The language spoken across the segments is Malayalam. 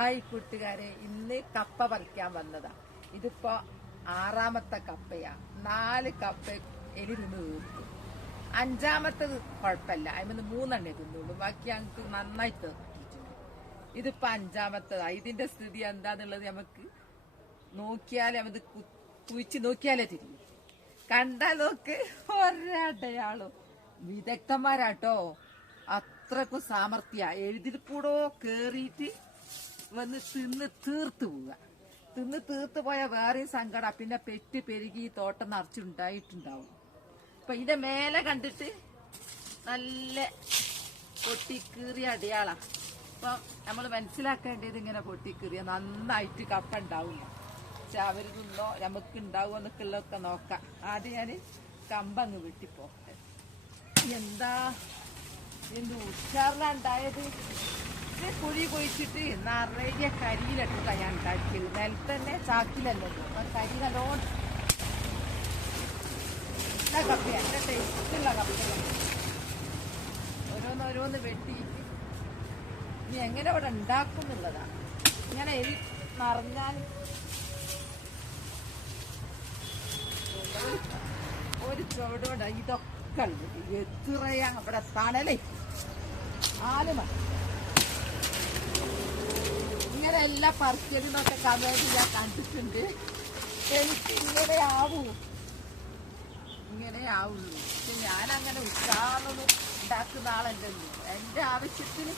ഹായ് കൂട്ടുകാരെ ഇന്ന് കപ്പ പറിക്കാൻ വന്നതാ. ഇതിപ്പോ ആറാമത്തെ കപ്പയാ. നാല് കപ്പ എലി നിന്ന് തീർത്തു അഞ്ചാമത്തത് കുഴപ്പമില്ല. അതിന് മൂന്നെണ്ണേ തിന്നുള്ളൂ. ബാക്കി ഞങ്ങൾക്ക് നന്നായി തീർത്തിട്ടുണ്ട്. ഇതിപ്പോ അഞ്ചാമത്തതാ. ഇതിന്റെ സ്ഥിതി എന്താന്നുള്ളത് നമുക്ക് നോക്കിയാലേ നമുക്ക് കുഴിച്ച് നോക്കിയാലേ തിരിയും. കണ്ടാൽ നോക്ക് ഒരടയാളും. വിദഗ്ധന്മാരാട്ടോ. അത്രക്കും സാമർഥ്യ. എഴുതിൽ കൂടോ കേറിയിട്ട് വന്ന് തിന്ന് തീർത്ത് പോവുക. തിന്ന് തീർത്ത് പോയ വേറെയും സങ്കടം. പിന്നെ പെറ്റ് പെരുകി തോട്ടം നിറച്ചുണ്ടായിട്ടുണ്ടാവും അപ്പൊ ഇതിന്റെ മേലെ കണ്ടിട്ട് നല്ല പൊട്ടിക്കീറിയ അടയാളാ. അപ്പൊ നമ്മൾ മനസ്സിലാക്കേണ്ടത് ഇങ്ങനെ പൊട്ടിക്കീറിയ. നന്നായിട്ട് കപ്പ ഉണ്ടാവില്ല പക്ഷെ അവർ തിന്നോ നമുക്ക് ഉണ്ടാവുമോ എന്നൊക്കെ ഉള്ളതൊക്കെ നോക്കാം. ആദ്യം ഞാൻ കമ്പങ്ങ് വെട്ടിപ്പോട്ടെ എന്താ? എന്ത് ഉഷാറിലുണ്ടായത് ഇത് കുഴി കുഴിച്ചിട്ട് നിറയെ കരിയിലിട്ടിട്ടാ ഞാൻ ഉണ്ടാക്കിയത് നിലത്തന്നെ ചാക്കിലല്ലോ. അപ്പൊ കരി നല്ലോണം നല്ല കപ്പി നല്ല ടേസ്റ്റുള്ള കപ്പയാ. ഓരോന്ന് ഓരോന്ന് വെട്ടിയിട്ട് ഇനി എങ്ങനെ ഇവിടെ ഉണ്ടാക്കും എന്നുള്ളതാണ് ഇങ്ങനെ എരി നിറഞ്ഞാൽ ഒരു ചുവടോടെ ഇതൊക്കെ ഉണ്ട്. എത്രയാ ഇവിടെ തണലേ. നാല് എല്ലാ പറിക്കലിനൊക്കെ കമേന്റ് ഞാൻ കണ്ടിട്ടുണ്ട്. എനിക്ക് ഇങ്ങനെ ആവൂ. ഇങ്ങനെ ആവുള്ളൂ പക്ഷെ അങ്ങനെ ഉത്സാഹമൊന്നും ഉണ്ടാക്കുന്ന ആളല്ലല്ലോ എന്റെ ആവശ്യത്തിന്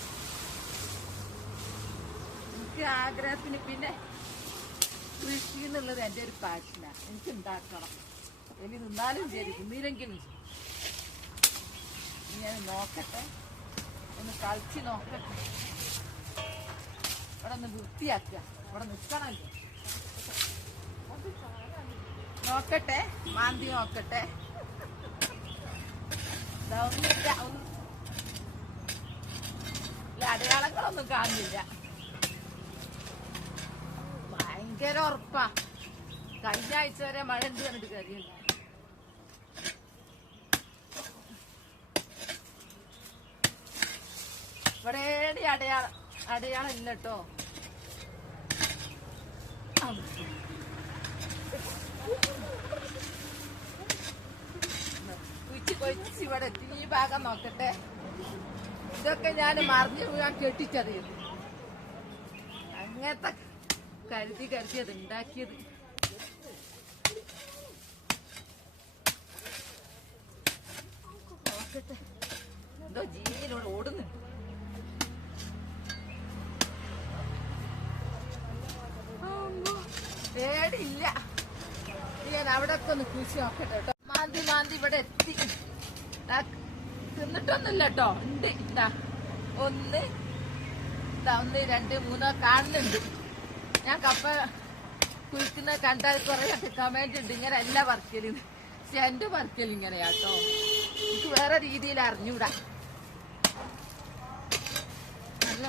എനിക്ക് ആഗ്രഹത്തിന് പിന്നെ കൃഷി എന്നുള്ളത് എന്റെ ഒരു പാഷനാണ് എനിക്ക് ഉണ്ടാക്കണം. ഇനി നിന്നാലും ശരി. നിന്നില്ലെങ്കിലും ഞാൻ നോക്കട്ടെ. ഒന്ന് കളിച്ച് നോക്കട്ടെ. ഇവിടെ ഒന്ന് വൃത്തിയാക്കുക. ഇവിടെ നിൽക്കണല്ലോ നോക്കട്ടെ മാന്തി നോക്കട്ടെ. അടയാളങ്ങളൊന്നും കാണുന്നില്ല. ഭയങ്കര ഉറപ്പാ. കഴിഞ്ഞ ആഴ്ച വരെ മഴ എന്ത് കണ്ടിട്ട് കാര്യമില്ല ഇവിടെ അടയാളം. അടയാളം ഇല്ല കേട്ടോ കുച്ചി ഇവിടെ എത്തി. ഭാഗം നോക്കട്ടെ. ഇതൊക്കെ ഞാൻ മറിഞ്ഞു പോകാൻ കെട്ടിച്ചറിയുന്നു അങ്ങനത്തെ കരുതി കരുതി അത് ഉണ്ടാക്കിയത്. നോക്കട്ടെ. എന്തോ ജീവനോട് ഓടുന്നു പേടിയില്ല ഞാൻ അവിടെ ഒക്കെ ഒന്ന് കുശി നോക്കട്ടെ കേട്ടോ. മാന്തി മാന്തി ഇവിടെ എത്തി. തിന്നിട്ടൊന്നുമില്ല കേട്ടോ. ഉണ്ട്. ഇതാ ഒന്ന് ഇതാ ഒന്ന് രണ്ട് മൂന്നോ കാണുന്നുണ്ട്. ഞാൻ കപ്പ കുഴിക്കുന്ന കണ്ടാൽ കുറേയൊക്കെ കമന്റ് ഉണ്ട്. ഇങ്ങനെ അല്ല വർക്കൽ. പക്ഷെ എന്റെ വർക്കൽ ഇങ്ങനെയാട്ടോ എനിക്ക് വേറെ രീതിയിൽ അറിഞ്ഞൂടാ. നല്ല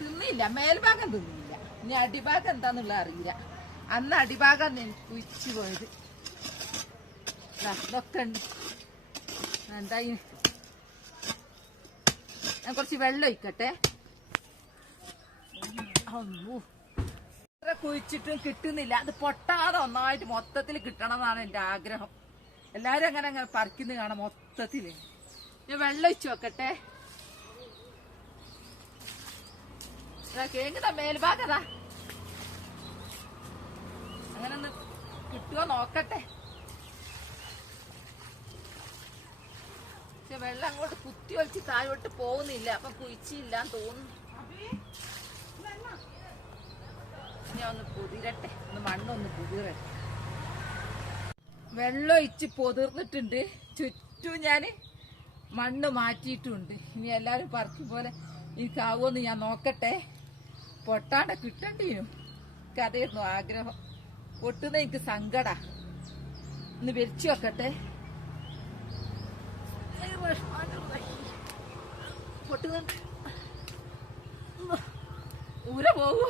തിന്നില്ല. മേൽഭാഗം തിന്നില്ല. ഇനി അടിഭാഗം എന്താന്നുള്ള അറിയില്ല. അന്ന് അടിഭാഗം കുഴിച്ചു പോയത്. ഇതൊക്കെ ഉണ്ട്. എന്തായി ഞാൻ കുറച്ച് വെള്ളം ഒഴിക്കട്ടെ. ഇത്ര കുഴിച്ചിട്ടും കിട്ടുന്നില്ല. അത് പൊട്ടാതെ ഒന്നായിട്ട് മൊത്തത്തിൽ കിട്ടണം എന്നാണ് എന്റെ ആഗ്രഹം. എല്ലാരും അങ്ങനെ അങ്ങനെ പറിക്കുന്നു കാണാം മൊത്തത്തിൽ. ഞാൻ വെള്ളം ഒഴിച്ചു വെക്കട്ടെ. കേങ്ങുന്ന മേൽഭാഗതാ അങ്ങനെ ഒന്ന് കിട്ടുമോ നോക്കട്ടെ. പക്ഷെ വെള്ളം അങ്ങോട്ട് കുത്തി ഒലിച്ച് താഴോട്ട് പോകുന്നില്ല. അപ്പൊ കുഴിച്ചില്ലാന്ന് തോന്നുന്നു. ഞാൻ ഒന്ന് കുതിരട്ടെ. ഒന്ന് മണ്ണൊന്ന് വെള്ളം ഒഴിച്ച് പൊതിർന്നിട്ടുണ്ട്. ചുറ്റും ഞാൻ മണ്ണ് മാറ്റിയിട്ടുണ്ട്. ഇനി എല്ലാവരും പറക്കും പോലെ എനിക്കാവുമെന്ന് ഞാൻ നോക്കട്ടെ. പൊട്ടാണ്ട കിട്ടണ്ടിയും കഥയായിരുന്നു ആഗ്രഹം. പൊട്ടുന്ന എനിക്ക് സങ്കട. ഒന്ന് വെച്ചു വെക്കട്ടെ. പൊട്ടുന്നുണ്ട് ഊര പോകൂ.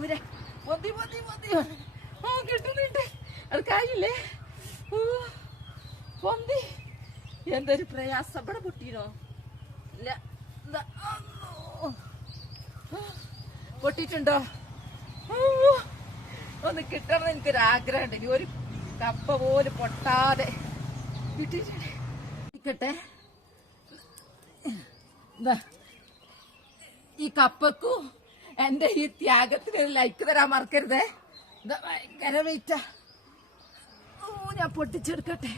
ഊര. ഓ കിട്ടുന്നുണ്ട്. അത് കായില്ലേ ഊ, പൊന്തി എന്തൊരു പ്രയാസം. ഇവിടെ പൊട്ടീനോ ഇല്ല. എന്താ. പൊട്ടിയിട്ടുണ്ടോ? ഓ, ഒന്ന് കിട്ടണം എനിക്കൊരു ആഗ്രഹമുണ്ട് ഇനി ഒരു കപ്പ പോലും പൊട്ടാതെ. കിട്ടിയിട്ടുണ്ട് ഇരിക്കട്ടെ. ഈ കപ്പക്കു എന്റെ ഈ ത്യാഗത്തിന് ഒരു ലൈക്ക് തരാൻ മറക്കരുതേ. ഭയങ്കര വെയിറ്റാ ഓ ഞാൻ പൊട്ടിച്ചെടുക്കട്ടെ.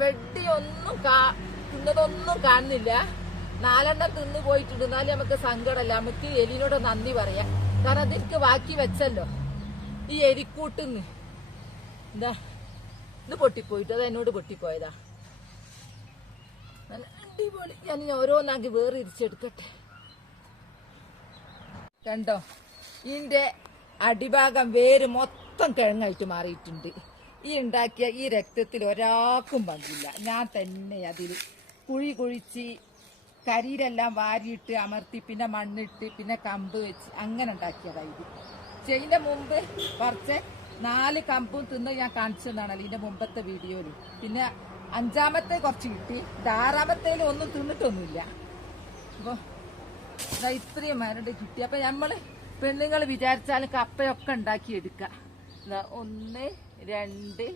വെട്ടി ഒന്നും കാ തിന്നതൊന്നും കാണുന്നില്ല. നാലെണ്ണം തിന്നു പോയിട്ടുണ്ട്. എന്നാലും നമുക്ക് സങ്കടമല്ല. നമുക്ക് എലിനോട് നന്ദി പറയാം. കാരണം അതെനിക്ക് ബാക്കി വെച്ചല്ലോ. ഈ എലിക്കൂട്ടിന്ന്. എന്താ? ഇന്ന് പൊട്ടിപ്പോയിട്ട്. അത് എന്നോട് പൊട്ടിപ്പോയതാ. നല്ല അടിപൊളി. ഞാൻ ഓരോന്നാക്കി വേറെ ഇരിച്ചെടുക്കട്ടെ. കണ്ടോ? ഇതിന്റെ അടിഭാഗം വേര് മൊത്തം കിഴങ്ങായിട്ട് മാറിയിട്ടുണ്ട്. ഈ ഉണ്ടാക്കിയ ഈ രക്തത്തിൽ ഒരാൾക്കും പങ്കില്ല. ഞാൻ തന്നെ അതിൽ കുഴി കുഴിച്ച് കരിയിലെല്ലാം വാരിയിട്ട് അമർത്തി പിന്നെ മണ്ണിട്ട് പിന്നെ കമ്പ് വെച്ച് അങ്ങനെ ഉണ്ടാക്കിയതായിരിക്കും ചെയ്യുന്ന മുമ്പ് കുറച്ച് നാല് കമ്പും തിന്ന് ഞാൻ കാണിച്ചു തന്നാണല്ലോ ഇതിന്റെ മുമ്പത്തെ വീഡിയോയിൽ പിന്നെ അഞ്ചാമത്തെ കുറച്ച് കിട്ടി. ഇത് ആറാമത്തേലും ഒന്നും തിന്നിട്ടൊന്നുമില്ല. അപ്പോൾ ഇത്രയും മരണ്ട് കിട്ടി. അപ്പം നമ്മൾ പെണ്ണുങ്ങൾ വിചാരിച്ചാലും കപ്പയൊക്കെ ഉണ്ടാക്കി എടുക്കാം ദാ ഒന്ന് രണ്ട്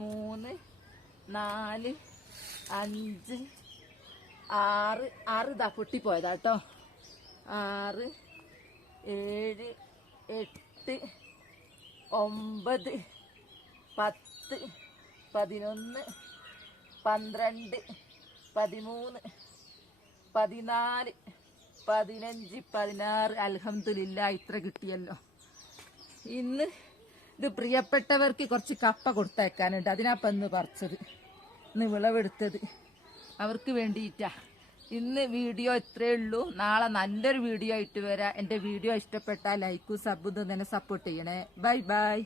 മൂന്ന് നാല് അഞ്ച് ആറ് ആറ് ഇതാ പൊട്ടിപ്പോയതാ കേട്ടോ. ആറ് ഏഴ് എട്ട് ഒമ്പത് പത്ത് പതിനൊന്ന് പന്ത്രണ്ട് പതിമൂന്ന് പതിനാല് പതിനഞ്ച് പതിനാറ്. അലഹമില്ല ഇത്ര കിട്ടിയല്ലോ. ഇന്ന് ഇത് പ്രിയപ്പെട്ടവർക്ക് കുറച്ച് കപ്പ കൊടുത്തേക്കാനുണ്ട്. അതിനാപ്പം ഇന്ന് പറിച്ചത്. ഇന്ന് വിളവെടുത്തത്. അവർക്ക് വേണ്ടിയിട്ടാ. ഇന്ന് വീഡിയോ ഇത്രയേ ഉള്ളൂ. നാളെ നല്ലൊരു വീഡിയോ ആയിട്ട് വരാം. എന്റെ വീഡിയോ ഇഷ്ടപ്പെട്ടാൽ ലൈക്കും സബും തന്നെ സപ്പോർട്ട് ചെയ്യണേ. Bye bye.